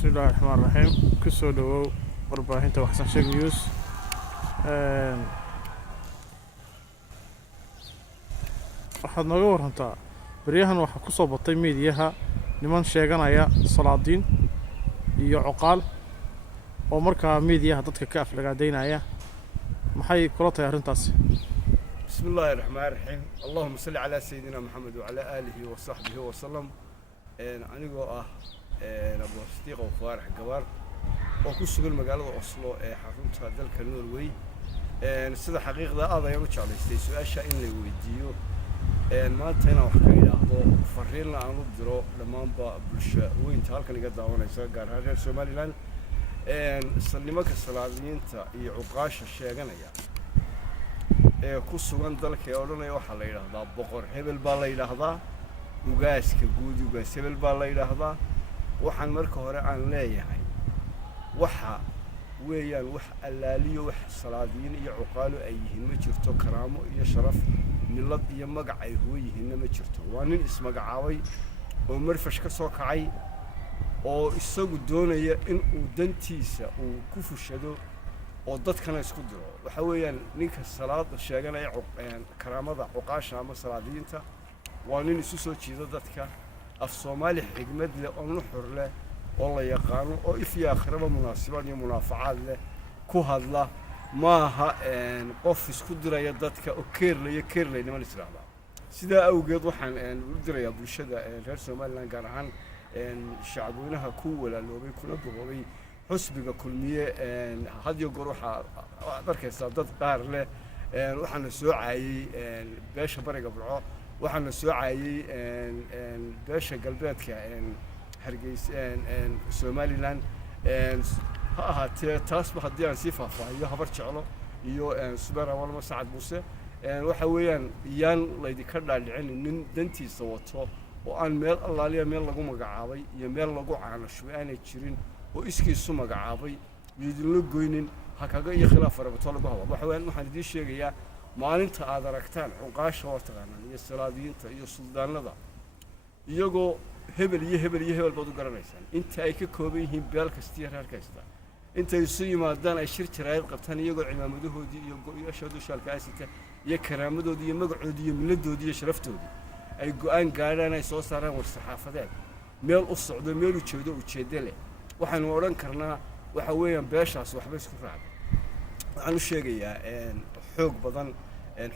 بسم الله الرحمن الرحيم كسو دو warbaahinta waxsan sheeg news waxaad nooga warantaa baryahan waxa ku soo batay meediyaha niman sheeganaya salaadiin iyo cuqaal oo markaa meediyaha dadka ka aflagaadeynaya maxay kula tahay arrintaas بسم الله الرحمن الرحيم اللهم صل على سيدنا محمد وعلى آله وصحبه وسلم أنيقو أبو صديق وفارح قبار وكسر المجال أصله حكمت هذا الكنوروي سيدا حقيقة هذا يوم تشالي استيسو أشياء إن اللي ويديو ما تينا وحكي له فرينا عن الدرو لما نبى برشة وين تهال كان يقدر وانا يسوي قرار سومالي لان سلمك السلامين تا يعقاش الشيء جنايا كسران ذلك يقولون يوحى ليله ذا بقر هبل بالله هذا وجاس كجود وجاس هبل بالله هذا وحن مركه عن لا يعني وحى ويا وح اللالي وح صلادين يعقالوا أيهن ما شرتوا كرامه يشرف ملة يمجع هويهن ما شرتوا وانين اسم جعاوي ومرفش كسوق عي أو السوق دون إن ودنتيسة وكوف الشدو وضد كان يسكدرو وحويا نيك الصلاة الشيغان يعني كرامة عقاشة أما صلادين تا وانين يسوسو تشيدا ضدك الصومالي حكمت له ونحر له والله يقانو أو إفيا خربة مناسبة منافعات له كهذا له ماها قف يسكدر يدتك أكير لي نما الإسلام سيدا أوجد وحن ودر يا بلشدة غير الصومال لان كان عن شعبونها كولا لو بيكون بقوي حسبك كل مية هذا يقروها بركة صادت قار له وحن السوعي باش برق برعو وحن السوعي باش قلبتك هرجيس سومالي لان ها تصبح ديان صفة فهي خبرت شغله يو سبرا ولا مساعد موسى وحويا يان ليدي كرد العين إن دنتي صوته وأن ميل الله ليه ميل لقوم جعابي يميل لقو على شو أنا تشرين وإسكي السما جعابي يدلوا جوينين هكذا يخلاف ربطه لقوه وحويا إنه دي شيء يا ما أنت هذا ركتان عقاش وتغنى يسلادين يسلطان لذا يجو هبل بدو قرنيسان انت اي ككوبيهين بيل كستير هركستا انت يسوي ما دان اي شرط رايد قبطان يقو عمامدهودي يقو يشهدو شالكاسيتا يا كرامدودي يا مقعودي ملدودي يا شرفتودي اي قوان قادان اي سو ساران والصحافدات ميل u socdo meel u jeedo u jeedale waxaan oran karnaa waxa weeyaan beeshaas waxba isku raacay waxaan u sheegayaa xoog badan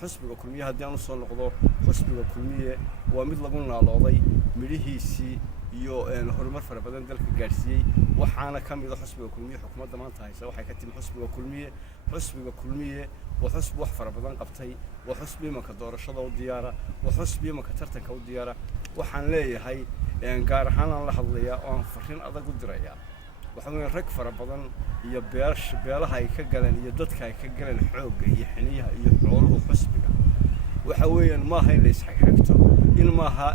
xusbiga kulmiye haddii aan u soo noqdo xusbiga kulmiye waa mid lagu naalooday midhihiisii iyo horumar fara badan dalka gaarsiiyey waxaana ka mid ah xusbiga kulmiye xukuumadda maanta haysa waxay ka timi xusbiga kulmiye waa xusbi wax fara badan qabtay waa xusbi imanka doorashada u diyaara waa xusbi imanka tartanka u diyaara waxaan leeyahay gaar ahaan aan la hadlayaa oo aan fariin adag u dirayaa waxaan rag fara badan iyo beelaha ay ka galeen iyo dadka ay ka galeen xoogga iyo xiniyaha iyo xooluhu xusbiga waxa weeyaan maaha in la isxagxagto in maaha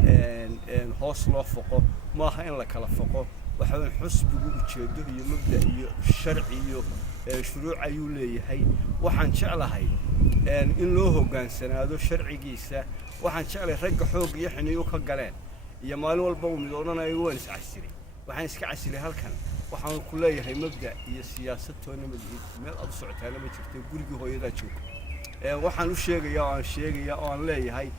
hoos loo foqo maaha in la kala foqo waxa weeyaan xusbigu ujeedo iyo mabda iyo sharci iyo shuruuc ayuu leeyahay waxaan jeclahay in loo hoggaansanaado sharcigiisa waxaan jeclahay ragga xoog iyo xiniyo ka galeen iyo maalin walba uu mid odhanayo waan iscasiray waxaan iska casiray halkan waxaan ku leeyahay mabda iyo siyaasad toona meel aad u socotaana ma jirto gurigii hooyadaa joogo waxaan u sheegayaa oo aan leeyahay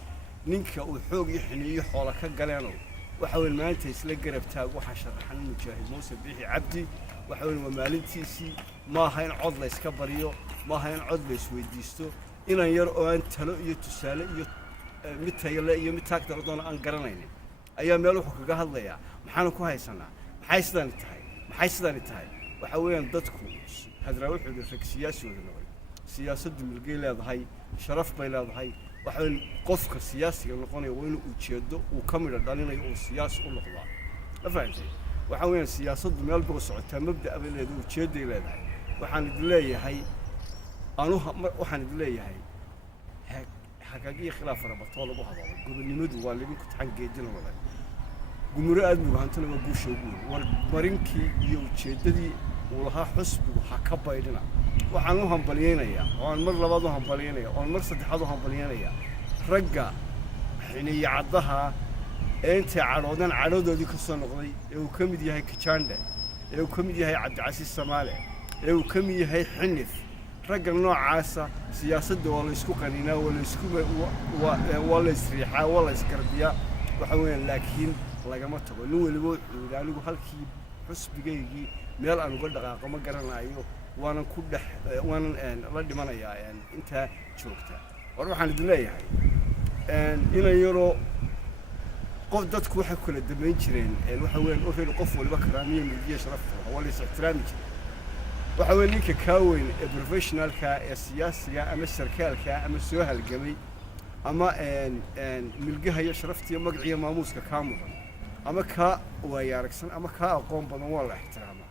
ninka uu xoog iyo xiniyo xoola ka galeeno waxa weyn maanta isla garab taag waxa sharaxan mujaahid Muuse Biixi Cabdi waxa weyn waa maalintiisii maaha in cod la iska bariyo maaha in cod la isweydiisto inaan yar oo aan talo iyo tusaale iyo mid tayale iyo mid taagta doona aan garanaynin ayaa meel wuxuu kaga hadlayaa maxaan ku haysanaa maxay sidaan tahay waxa weeyaan dadku hadra wuxuu rag siyaasi wada noqday siyaasaddu milgay leedahay sharaf bay leedahay waxa qofka siyaasiga noqonaya waa inuu ujeedo uu ka mid dhalinayo oo siyaasi u noqdo afahantay waxa weeyaan siyaasaddu meel buu socotaa mabda ay leedahay ujeeday leedahay waxaan idin leeyahay hagaagii khilaaf rabato lagu hadalo gobonimadu waa lagu taxan geedina wada gumuro aad buu hantana waa guusha ugu war marinkii iyo ujeedadii uu lahaa xusbigu ha ka baydhina waxaan u hambaliyeynayaa oo mar labaad u hambaliyeynayaa oo mar saddexaad u hambaliyeynayaa ragga xiniyadaha ee intay cadhoodan cadhodoodii ka soo noqday ee uu ka mid yahay Kachande ee uu ka mid yahay cabdicasiis samaale ee uu ka mid yahay xinif ragga noocaasa siyaasadda waa la isku qaninaa waa la isriixaa waa la isgarbiyaa waxa weeyaan laakiin lagama tago nin weliba wuxuu yidhi anigu halkii xusbigaygii meel aan uga dhaqaaqo ma garanayo waanan la dhimanayaa intaa joogta war waxaan idin leeyahay inan yaroo qof dadku waxay kala damayn jireen waxa weeyaan already qof waliba karaamiyo milkiya sharafta waa la is ixtiraami jiray waxa weeye ninka kaa weyn ee professionalka ee siyaasiga ama sarkaalka ama soo halgamay ama milgaha iyo sharafta iyo magaca iyo maamuuska kaa mudan ama kaa waaya aragsan ama kaa aqoon badan waa la ixtiraamaa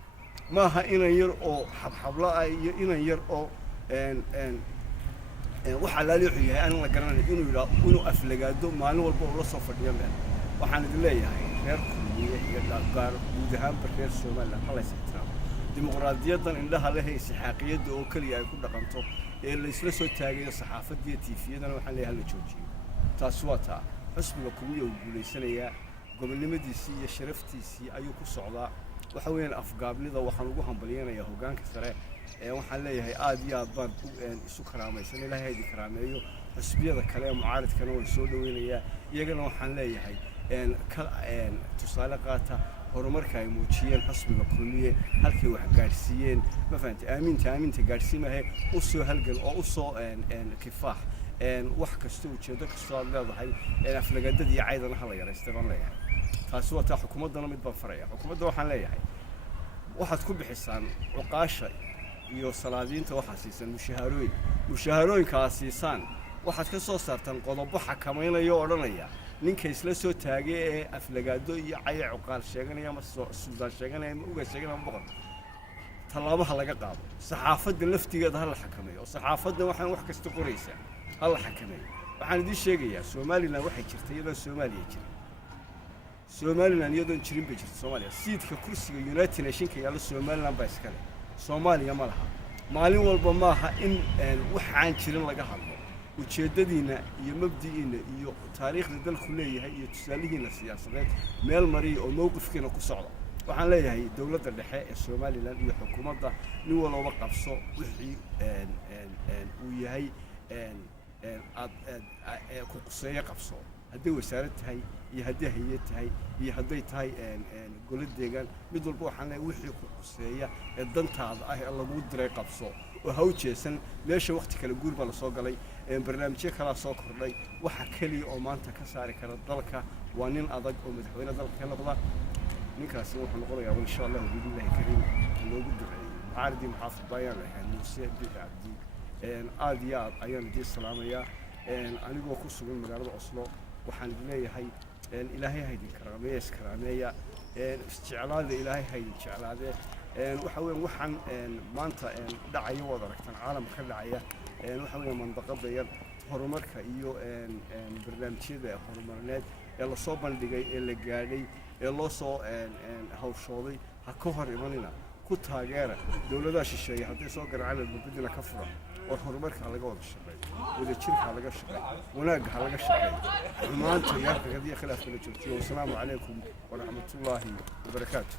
ma aha inan yar oo xabxabla ah iyo inan yar oo waxa laali wuxuu yahay aan la garanayn inuu aflagaado maalin walba oo la soo fadhiyo meel waxaan idin leeyahay reer kulmiye iyo gaar guud ahaanba reer Soomaaliland ha la is ixtiraamo dimuqraadiyaddan indhaha leh ee saxaaqiyadda oo kaliya ay ku dhaqanto ee la isla soo taagayo saxaafadda iyo tiifiyadana waxaan leeyahay la joojiyo taas waa taa xusbiga kulmiye uu guuleysanayaa gobonnimadiisii iyo sharaftiisii ayuu ku socdaa waxa weeyaan afgaabnida waxaan ugu hambaliyanayaa hoggaanka sare waxaan leeyahay aad iyo aad baan isu karaamaysan ilaahay ha idin karaameeyo xusbiyada kale ee mucaaridkana waan soo dhaweynayaa iyagana waxaan leeyahay tusaale qaata horumarka ay muujiyeen xusbiga kulmiye halkay wax gaadhsiiyeen ma fahanti aaminta gaadhsiimahay u soo halgan oo u soo kifaax wax kasta ujeedo kastoo aad leedahay aflagaadada iyo caydana hala yaraystay baan leeyahay taasi waa taa xukuumaddana mid baan faraya xukuumadda waxaan leeyahay waxaad ku bixisaan cuqaasha iyo salaadiinta waxaa siisaan mushaharooyinka aad siisaan waxaad ka soo saartaan qodobo xakamaynayo oo odhanaya ninka isla soo taagay ee aflagaado iyo caye cuqaal sheeganaya ama suldaan sheeganaya ama uga sheeganaya ama boqor tallaabaha laga qaado saxaafadda laftigeeda ha la xakameeyo saxaafadda waxaan wax kasta qoraysaa ha la xakameeyo waxaan idiin sheegayaa Somaliland waxay jirtay iyadoo Soomaaliya jiray Somaliland iyadoo jirin bay jirtay Soomaaliya siidka kursiga United Nations ka yaala Somaliland baa iska leh Soomaaliya ma laha maalin walba ma aha in wax aan jirin laga hadlo ujeedadiina iyo mabdi'iina iyo taariikhda dalku leeyahay iyo tusaalihiina siyaasadeed meel mariya oo mowqifkiina ku socda waxaan leeyahay dawladda dhexe ee Somaliland iyo xukuumadda nin walba qabso wixii uu yahay ku quseeyo qabso haddii wasaarad tahay iyo haddii hay'ad tahay iyo hadday tahay golo deegaan mid walba waxaan leeyahay wixii ku quseeya ee dantaada ah ee lagu diray qabso oo ha u jeesan meesha waqti kale guur baa la soo galay barnaamijyo kala soo kordhay waxa kaliya oo maanta ka saari kara dalka waa nin adag oo madaxweyne dalka ka noqda ninkaasi wuxuu noqonayaa insha Allah billahi kariim loogu duceeyo mucaaridi muxaafid bayaan lahayn Muuse Cabdi aad iyo aad ayaan idin salaamayaa anigoo ku sugan magaalada Oslo waxaan leeyahay ilaahay ha idin karaameeya isticlaada ilaahay ha idin jeclaadee waxa weyn waxaan maanta dhacayo wada aragtan caalamka ka dhacaya waxa weyn mandaqada yar horumarka iyo barnaamijyada horumarineed ee la soo bandhigay ee la gaadhay ee loo soo hawshooday ha ka hor imanina ku taageera dawladaha shisheeye hadday soo garacaan badbadina ka furan war horumarka laga wada shaqeeyo wadajirka laga shaqeeyo wanaagga laga shaqeeyo xumaanta iyo khilaafka la joogtiyo wasalaamu calaykum waraxmatullaahi wabarakaatuh